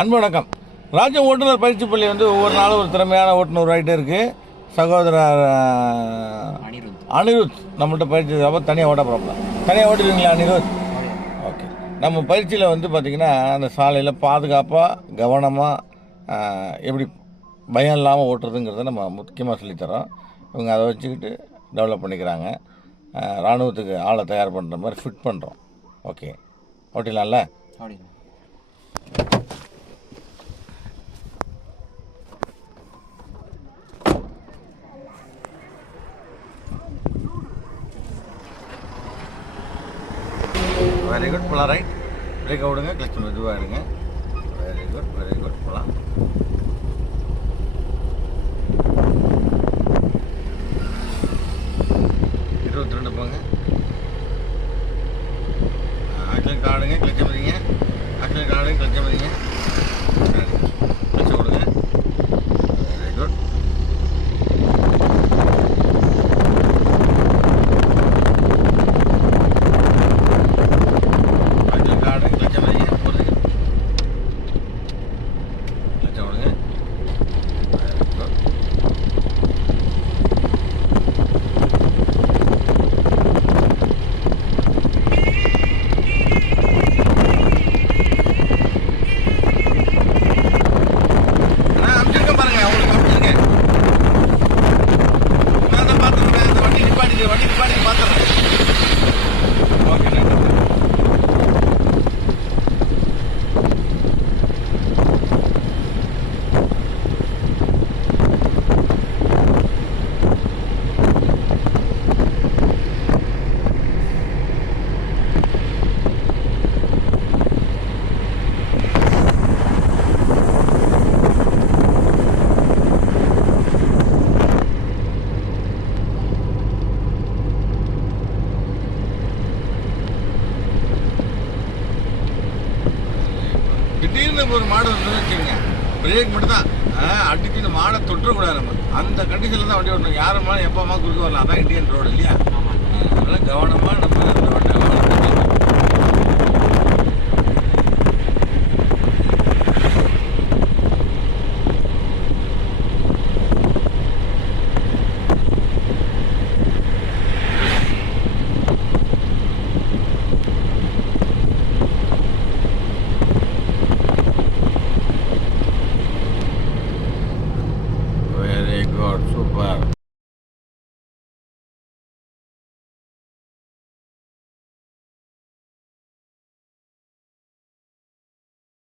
அன்பு வணக்கம். ராஜ்யம் ஓட்டுநர் பயிற்சி பள்ளி ஒவ்வொரு நாளும் ஒரு திறமையான ஓட்டுநர் உருவாகிட்டே இருக்குது. சகோதரர் அனிருத் நம்மள்கிட்ட பயிற்சி அப்போ தனியாக ஓட்ட போகிறோம்ல. தனியாக ஓட்டுவீங்களா அனிருத்? ஓகே. நம்ம பயிற்சியில் பார்த்திங்கன்னா அந்த சாலையில் பாதுகாப்பாக கவனமாக எப்படி பயம் இல்லாமல் ஓட்டுறதுங்கிறத நம்ம முக்கியமாக சொல்லித்தரோம். இவங்க அதை வச்சுக்கிட்டு டெவலப் பண்ணிக்கிறாங்க. இராணுவத்துக்கு ஆளை தயார் பண்ணுற மாதிரி ஃபிட் பண்ணுறோம். ஓகே, ஓட்டிடலாம்ல? Very good. போகலாம். ரைட் பிரேக்கை விடுங்க, கிளச் மெதுவாக எடுங்க. Very good, very good. போகலாம். போங்க. ஆக்சிலேட் காடுங்க, கிளச்ச மதிங்க. ஆக்சிலேட் காடுங்க, கிளச்ச மதிங்க. கிளச்ச விடுங்க. Very good. ஆக்சிலேட் காடுங்க, கிளச்ச மதிங்க. போடுங்க. கிளச்ச விடுங்க. Very good. வண்டி நிப்பாட்டி பார்த்துறேன். ஓகே, நன்றி. திடீர்னு ஒரு மாடு வந்து வச்சுக்கோங்க, பிரேக் மட்டும் தான் அடிச்சு இந்த மாடை தொட்டக்கூடாது. நம்ம அந்த கண்டிஷனில் தான் வண்டி ஓட்டணும். யாருமா எப்போமா குறுக்க வரலாம். அதான் இந்தியன் ரோடு இல்லையா? அதெல்லாம் கவனமாக நம்ம அந்த வண்டி Very good, super.